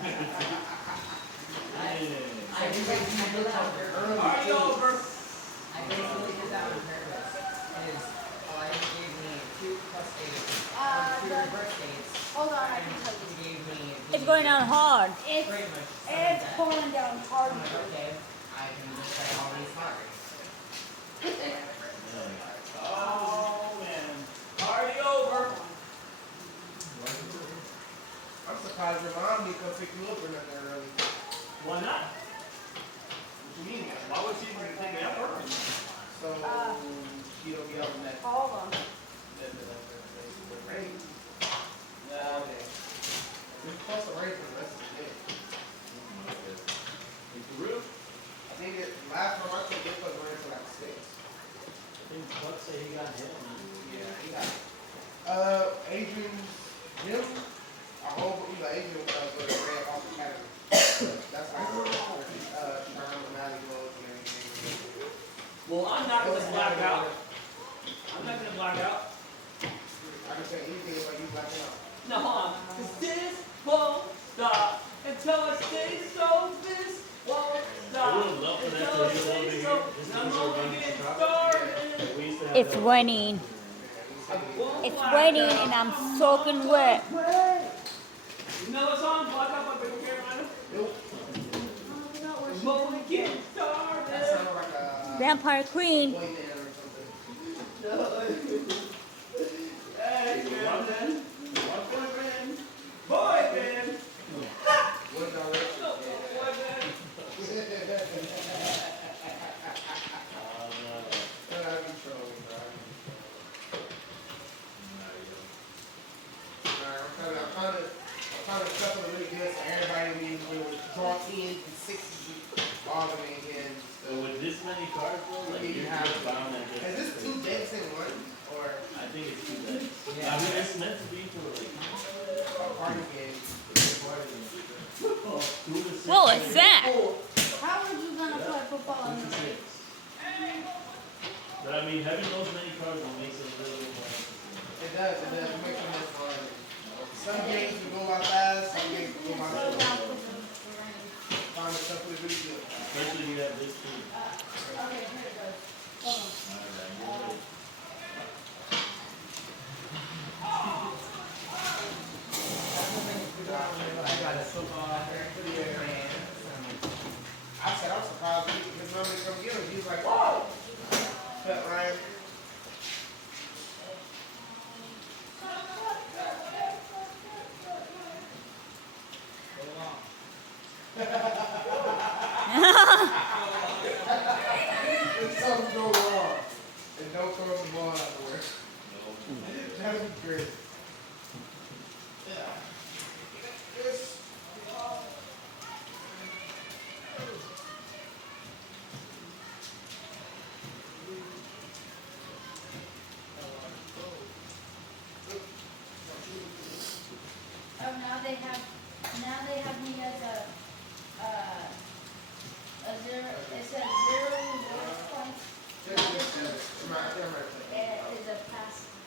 I basically did that on purpose. Party over. I basically did that on purpose. His life gave me 2 plus 8. 2 reverse 8s. Hold on, I can And tell he you. gave me. It's going down hard. It's Pretty much. it's pulling down hard. I'm like, okay, I can just play all these cards. Oh man. Party over. I'm surprised your mom didn't come pick you up or nothing early. Why not? What you mean? Why would she even take me up early? So she'll be out next. Hold on. Rain. Yeah. All day. It's supposed to rain for the rest of the day. It's the roof. I think last time I took it was rain till like 6. I think Buck said he got hit. Yeah, he got Adrian's gym. I hope you know Adrian was ran off the academy. That's like Sherman O'Malley goes and everything. Well, I'm not gonna black out. I'm not gonna black out. I can say anything about you blacking out. No, cause this won't stop until I stay so. This won't stop I would love for that until I to be stay over so. here. Just And I'm because we're only running getting to started. We used to have It's that. raining. I won't It's black raining out. and I'm soaking wet. You know what song? Black out by Baby Carolina? Nope. I'm only getting That started. sounded like a Vampire Queen. boy band or something. Hey, man. Boy band. Boy band. One Direction. No, boy band. I'd be trolling, bro. I'm trying to shuffle it really good so everybody will draw 10s and 6s all the way in. So with this many cards, bro, like You you're have- just bound at Is this 2 decks in one? Or I think it's too bad. Yeah. I mean, it's meant to be for like a party game? two to six. What was that? How are you gonna play football in the rain? But I mean, having those many cards will make it a little bit more interesting. It does. It does. It makes it more fun. Some games will go by fast. Some games will go by Slow slow. down because of the rain. Find the stuff really good. Especially if you have this too. Okay, here it goes. Hold on. Alright, you're ready. I got a football plan. I said I'm surprised his mom didn't come get him. He was like, whoa. Cut Ryan. If something go wrong, and don't throw the ball out there. That'd be great. Yeah. Yes. Oh, now they have me as a 0. It says 0 rewards points. Just, I'm right there, I'm right